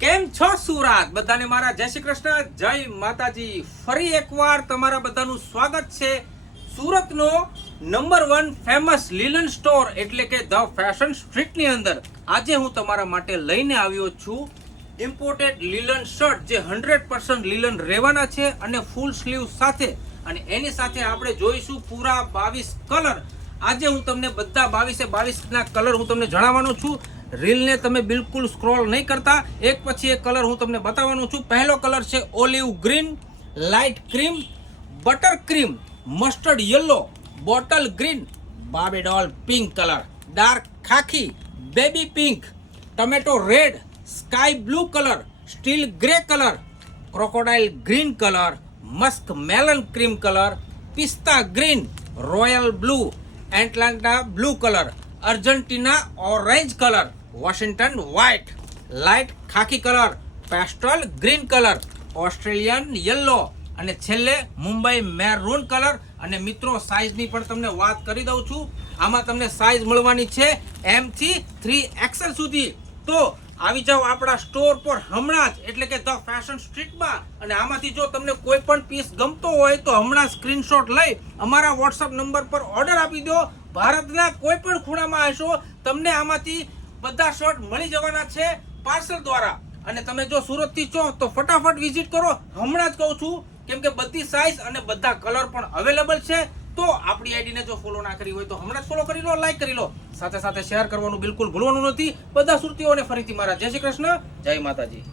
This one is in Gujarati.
કેમ છો સુરત? બધાને મારા જય શ્રી કૃષ્ણ, જય માતાજી. ફરી એકવાર તમારા બધાનું સ્વાગત છે સુરતનો નંબર 1 ફેમસ લિનન સ્ટોર એટલે કે ધ ફેશન સ્ટ્રીટની અંદર. આજે હું તમારા માટે લઈને આવ્યો છું ઇમ્પોર્ટેડ લિનન શર્ટ જે 100% લિનન રહેવાના છે અને ફૂલ સ્લીવ સાથે, અને એની સાથે આપણે જોઈશું પૂરા 22 કલર. આજે હું તમને બધા 22 ના કલર હું તમને જણાવવાનો છું. રીલને તમે બિલકુલ સ્ક્રોલ નહીં કરતા, એક પછી એક કલર હું તમને બતાવવાનો છું. પહેલો કલર છે olive green, light cream, butter cream, mustard yellow, bottle green, Barbie doll pink colour, dark khaki, baby pink, tomato red, sky blue colour, steel grey colour, crocodile green colour, musk melon cream colour, pista green, royal blue, Atlanta blue colour, Argentina orange colour, Washington white, light khaki colour, pastel green colour, Australian yellow અને છેલ્લે મુંબઈ મેરૂન કલર. અને મિત્રો, સાઇઝની પણ તમને વાત કરી દઉં છું. આમાં તમને સાઇઝ મળવાની છે M થી 3XL સુધી. તો આવી જાઓ આપણા સ્ટોર પર હમણાં જ, એટલે કે ધ ફેશન સ્ટ્રીટમાં. અને આમાંથી જો તમને કોઈ પણ પીસ ગમતો હોય તો હમણાં સ્ક્રીનશોટ લઈ અમારા વોટ્સઅપ નંબર પર ઓર્ડર આપી દો. ભારતના કોઈ પણ ખૂણામાં હશો, તમને આમાંથી બધા શર્ટ મળી જવાના છે પાર્સલ દ્વારા. અને તમે જો સુરતથી છો તો ફટાફટ વિઝિટ કરો, હમણાં જ કહું છું, કેમ કે બધી સાઇઝ અને બધા કલર પણ અવેલેબલ છે. તો આપણી આઈડીને જો ફોલો ના કરી હોય તો હમણાં જ ફોલો કરી લો, લાઈક કરી લો, સાથે સાથે શેર કરવાનું બિલકુલ ભૂલવાનું નથી. બધા સુરતીઓને ફરીથી મારા જય શ્રી કૃષ્ણ, જય માતાજી.